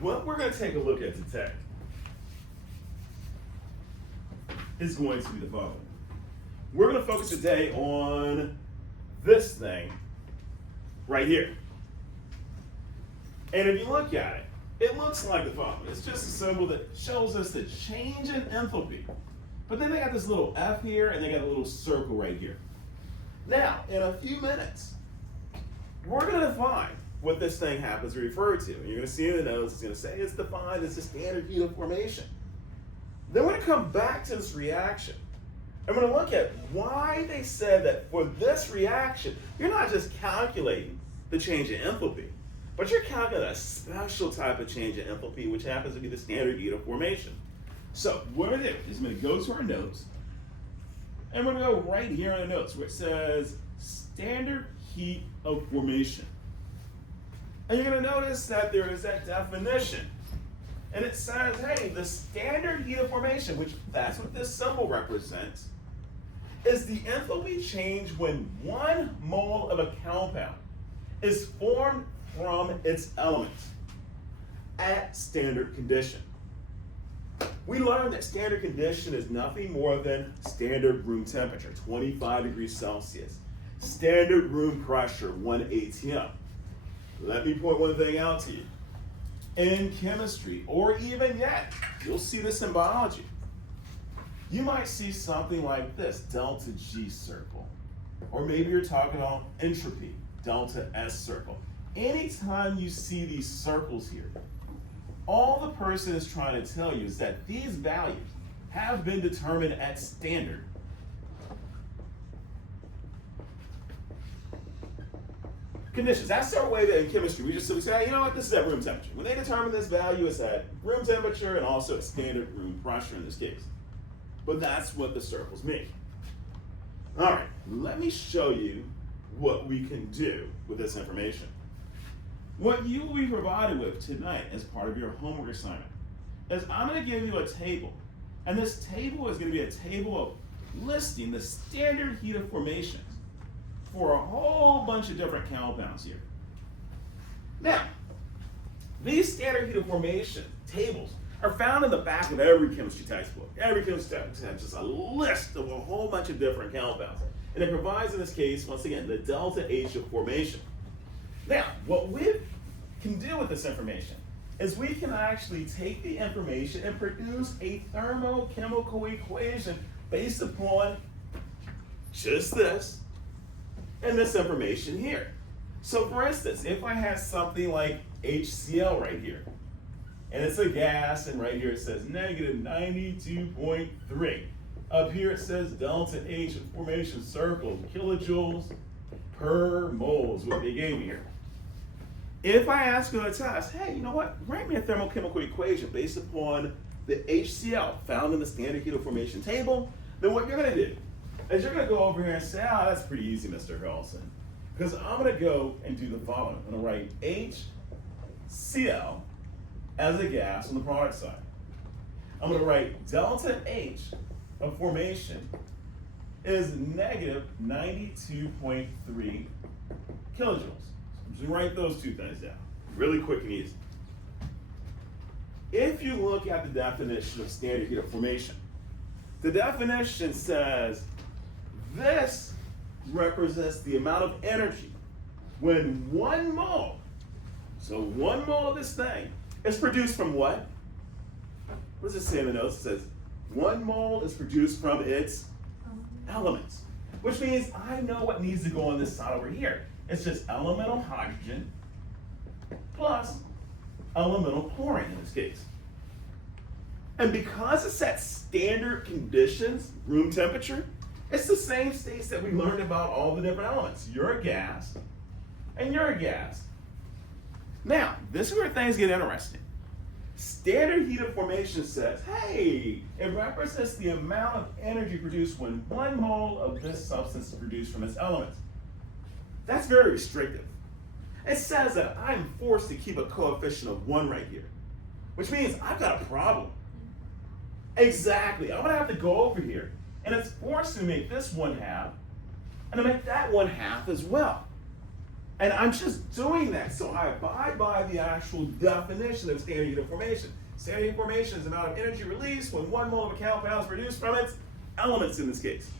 What we're going to take a look at today is going to be the following. We're going to focus today on this thing right here. And if you look at it, it looks like the following. It's just a symbol that shows us the change in enthalpy. But then they got this little F here, and they got a little circle right here. Now, in a few minutes, we're going to define what this thing happens to refer to. And you're going to see in the notes, it's going to say it's defined as the standard heat of formation. Then we're going to come back to this reaction. And we're going to look at why they said that for this reaction, you're not just calculating the change in enthalpy, but you're calculating a special type of change in enthalpy, which happens to be the standard heat of formation. So what we're going to do is I'm going to go to our notes, and we're going to go right here on the notes where it says standard heat of formation. And you're going to notice that there is that definition. And it says, hey, the standard heat of formation, which that's what this symbol represents, is the enthalpy change when 1 mole of a compound is formed from its elements at standard condition. We learned that standard condition is nothing more than standard room temperature, 25 degrees Celsius. Standard room pressure, 1 atm. Let me point one thing out to you. In chemistry, or even yet, you'll see this in biology. You might see something like this, delta G circle. Or maybe you're talking about entropy, delta S circle. Anytime you see these circles here, all the person is trying to tell you is that these values have been determined at standard. Conditions. That's our way that in chemistry we just simply say, hey, you know what, this is at room temperature. When they determine this value, it's at room temperature and also at standard room pressure in this case. But that's what the circles mean. All right, let me show you what we can do with this information. What you will be provided with tonight as part of your homework assignment is I'm going to give you a table. And this table is going to be a table of listing the standard heat of formation for a whole bunch of different compounds here. Now, these standard heat of formation tables are found in the back of every chemistry textbook. Every chemistry textbook has just a list of a whole bunch of different compounds. And it provides, in this case, once again, the delta H of formation. Now, what we can do with this information is we can actually take the information and produce a thermochemical equation based upon just this and this information here. So for instance, if I had something like HCl right here, and it's a gas, and right here it says negative 92.3. Up here it says delta H of formation circle, kilojoules per mole is what they gave me here. If I ask you on a test, hey, you know what, write me a thermochemical equation based upon the HCl found in the standard heat of formation table, then what you're going to do is you're going to go over here and say, that's pretty easy, Mr. Hurlson. Because I'm going to go and do the following. I'm going to write HCl as a gas on the product side. I'm going to write delta H of formation is negative 92.3 kilojoules. So just write those two things down. Really quick and easy. If you look at the definition of standard heat of formation, the definition says this represents the amount of energy when 1 mole, so 1 mole of this thing, is produced from what? What does it say in the notes? It says 1 mole is produced from its elements, which means I know what needs to go on this side over here. It's just elemental hydrogen plus elemental chlorine in this case. And because it's at standard conditions, room temperature, it's the same states that we learned about all the different elements. You're a gas, and you're a gas. Now, this is where things get interesting. Standard heat of formation says, hey, it represents the amount of energy produced when 1 mole of this substance is produced from its elements. That's very restrictive. It says that I'm forced to keep a coefficient of 1 right here, which means I've got a problem. Exactly, I'm gonna have to go over here, and it's forced to make this 1/2, and to make that 1/2 as well. And I'm just doing that so I abide by the actual definition of standard heat of formation. Standard heat of formation is the amount of energy released when 1 mole of a compound is produced from its elements in this case.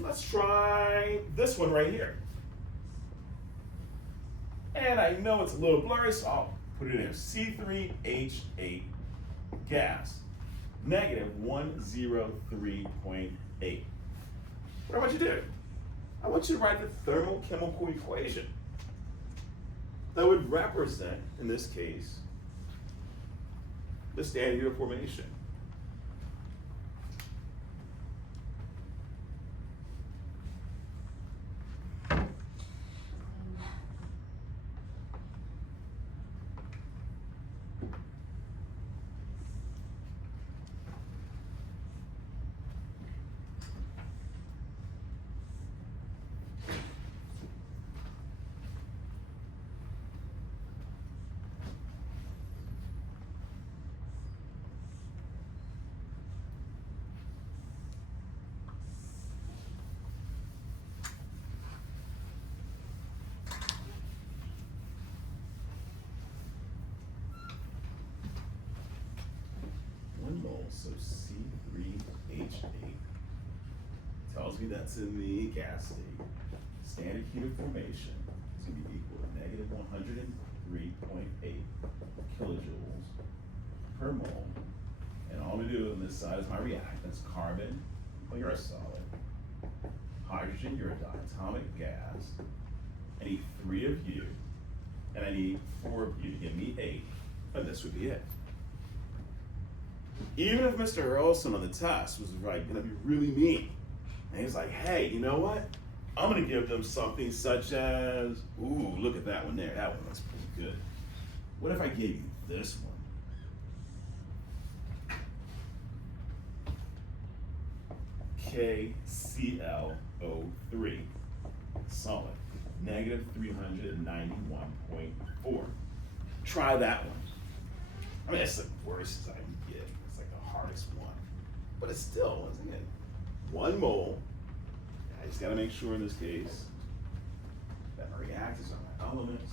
Let's try this one right here. And I know it's a little blurry, so I'll put it in there. C3H8 gas, negative 103.8. What I want you to do? I want you to write the thermochemical equation that would represent, in this case, the standard heat of formation. So C3H8 tells me that's in the gas state. Standard heat of formation is going to be equal to negative 103.8 kilojoules per mole. And all I'm going to do on this side is my reactants: carbon, well, you're a solid; hydrogen, you're a diatomic gas. I need 3 of you, and I need 4 of you to give me 8, and this would be it. Even if Mr. Rxn on the test was like going to be really mean, and he's like, hey, you know what? I'm going to give them something such as, ooh, look at that one there. That one looks pretty good. What if I gave you this one? KClO3, solid, negative 391.4. Try that one. I mean, it's the worst as I can get. It's like the hardest one. But it's still, once again, 1 mole. I just gotta make sure in this case that my reactants are my elements,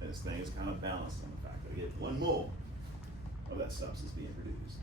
and this thing is kind of balanced on the fact that I get 1 mole of that substance being produced.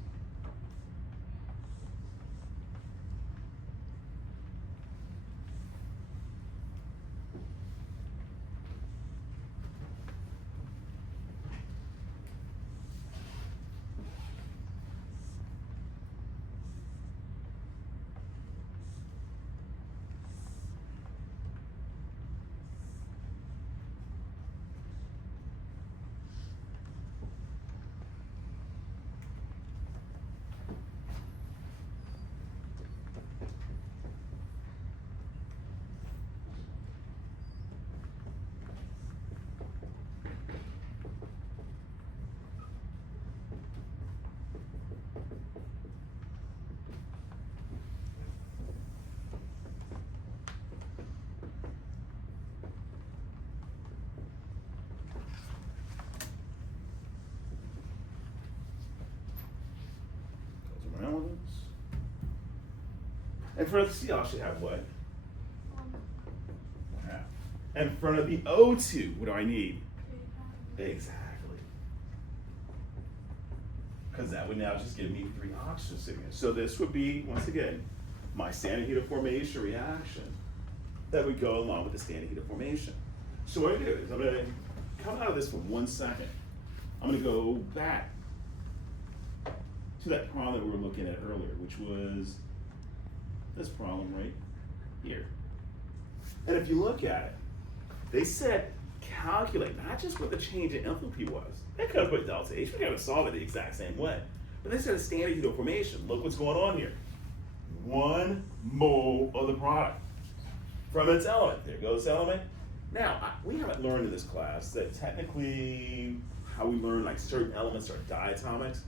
In front of the Cl should have what? Half. In front of the O2, what do I need? Exactly. Because that would now just give me 3 oxygen signatures. So this would be, once again, my standard heat of formation reaction that would go along with the standard heat of formation. So what I'm going to do is I'm going to come out of this for 1 second. I'm going to go back to that problem that we were looking at earlier, which was this problem right here. And if you look at it, they said calculate not just what the change in enthalpy was. They could have put delta H, we could have solved it the exact same way. But they said a standard heat of formation. Look what's going on here. 1 mole of the product from its element. There goes the element. Now, we haven't learned in this class that technically how we learn like certain elements are diatomics.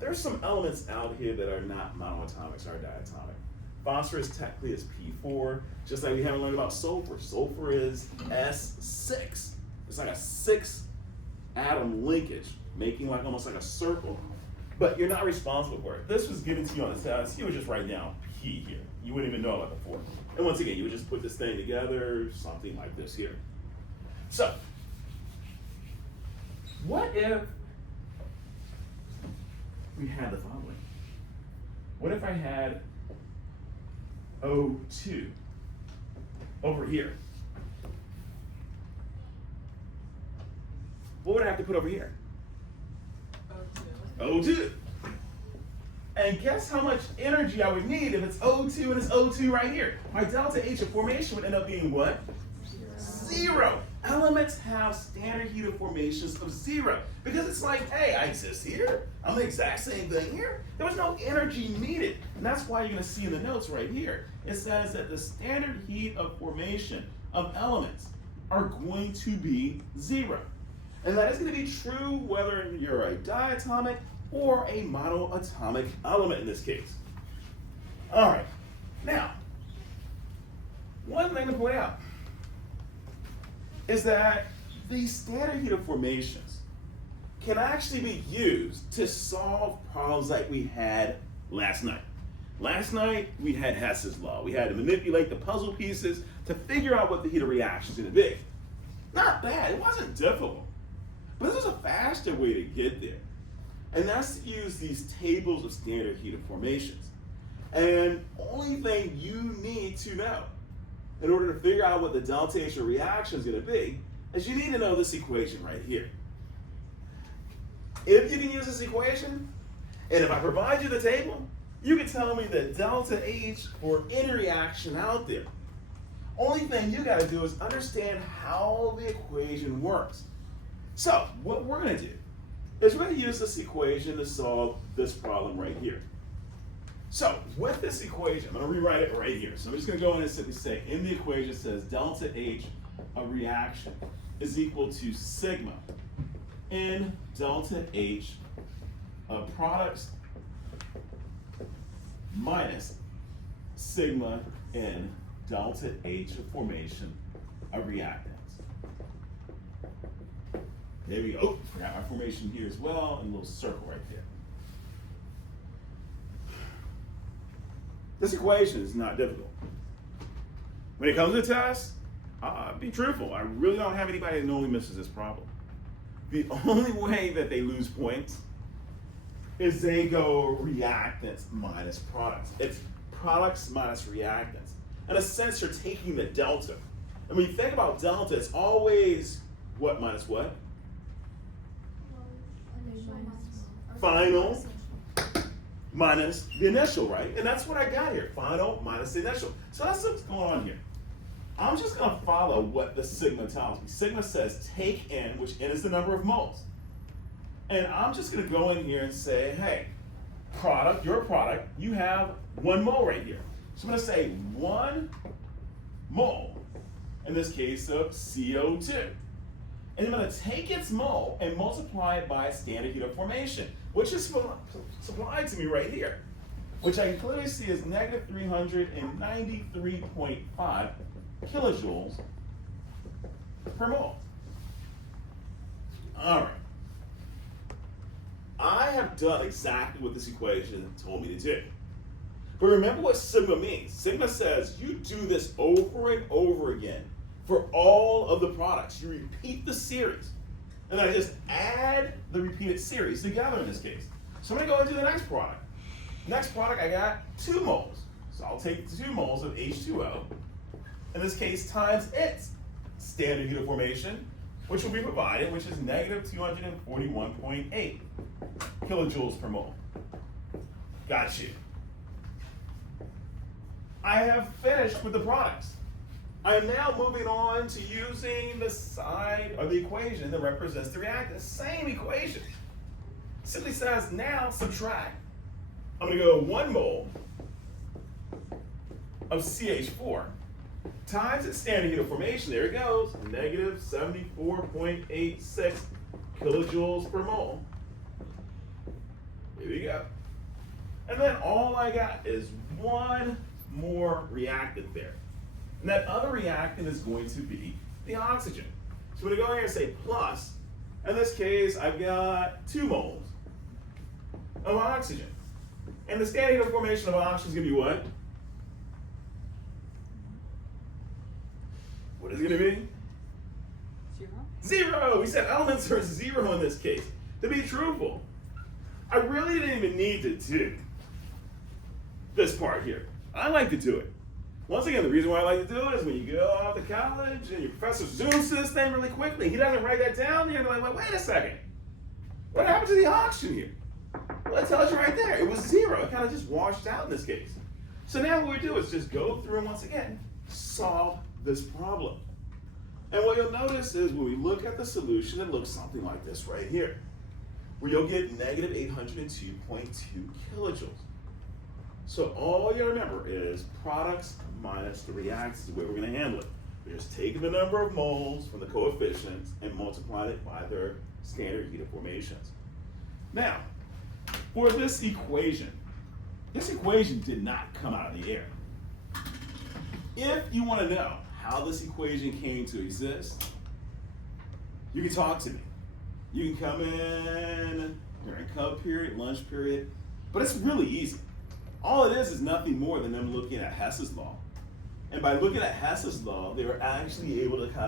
There's some elements out here that are not monoatomics, are diatomic. Phosphorus technically is P4, just like we haven't learned about sulfur. Sulfur is S6. It's like a 6-atom linkage, making like almost like a circle. But you're not responsible for it. This was given to you on the test. You would just write down key here. You wouldn't even know about the 4. And once again, you would just put this thing together, something like this here. So, what if we had the following? What if I had O2 over here? What would I have to put over here? O2. And guess how much energy I would need if it's O2 and it's O2 right here? My delta H of formation would end up being what? 0. Elements have standard heat of formations of 0. Because it's like, hey, I exist here. I'm the exact same thing here. There was no energy needed. And that's why you're going to see in the notes right here. It says that the standard heat of formation of elements are going to be 0. And that is going to be true whether you're a diatomic or a monoatomic element in this case. All right, now, one thing to point out is that these standard heat of formations can actually be used to solve problems like we had last night. Last night, we had Hess's law. We had to manipulate the puzzle pieces to figure out what the heat of reaction is going to be. Not bad, it wasn't difficult. But there's a faster way to get there. And that's to use these tables of standard heat of formations. And only thing you need to know in order to figure out what the delta H of reaction is going to be is you need to know this equation right here. If you can use this equation, and if I provide you the table, you can tell me the delta H for any reaction out there. Only thing you got to do is understand how the equation works. So what we're going to do is we're going to use this equation to solve this problem right here. So with this equation, I'm going to rewrite it right here. So I'm just going to go in and simply say, in the equation it says delta H of reaction is equal to sigma in delta H of products minus sigma in delta H of formation of reactants. There we go. Forgot my formation here as well, and a little circle right there. This equation is not difficult. When it comes to tests, be truthful. I really don't have anybody that normally misses this problem. The only way that they lose points is they go reactants minus products. It's products minus reactants. In a sense, you're taking the delta. And when you think about delta, it's always what minus what? Final minus the initial, right? And that's what I got here, final minus the initial. So that's what's going on here. I'm just going to follow what the sigma tells me. Sigma says take n, which n is the number of moles. And I'm just going to go in here and say, hey, product, your product, you have 1 mole right here. So I'm going to say 1 mole, in this case of CO2. And I'm going to take its mole and multiply it by standard heat of formation, which is supplied to me right here, which I can clearly see is negative 393.5 kilojoules per mole. All right. I have done exactly what this equation told me to do. But remember what sigma means. Sigma says you do this over and over again for all of the products. You repeat the series. And then I just add the repeated series together in this case. So I'm going to go into the next product. Next product, I got 2 moles. So I'll take 2 moles of H2O, in this case, times its standard heat of formation, which will be provided, which is negative 241.8 kilojoules per mole. Got you. I have finished with the products. I am now moving on to using the side of the equation that represents the reactant. Same equation. Simply says now subtract. I'm going to go 1 mole of CH4 times its standard heat of formation. There it goes, negative 74.86 kilojoules per mole. Here we go. And then all I got is 1 more reactant there. And that other reactant is going to be the oxygen. So I'm going to go here and say plus. In this case, I've got 2 moles of oxygen. And the standard heat of formation of oxygen is going to be what? What is it going to be? 0. 0. We said elements are 0 in this case. To be truthful, I really didn't even need to do this part here. I like to do it. Once again, the reason why I like to do it is when you go off to college and your professor zooms to this thing really quickly, he doesn't write that down, you're like, well, wait a second. What happened to the oxygen here? Well, it tells you right there. It was 0. It kind of just washed out in this case. So now what we do is just go through and once again, solve this problem. And what you'll notice is when we look at the solution, it looks something like this right here, where you'll get negative 802.2 kilojoules. So all you remember is products minus the reactants is the way we're going to handle it. We're just taking the number of moles from the coefficients and multiplying it by their standard heat of formations. Now, for this equation did not come out of the air. If you want to know how this equation came to exist, you can talk to me. You can come in during cub period, lunch period, but it's really easy. All it is nothing more than them looking at Hess's law. And by looking at Hess's law, they were actually able to kind of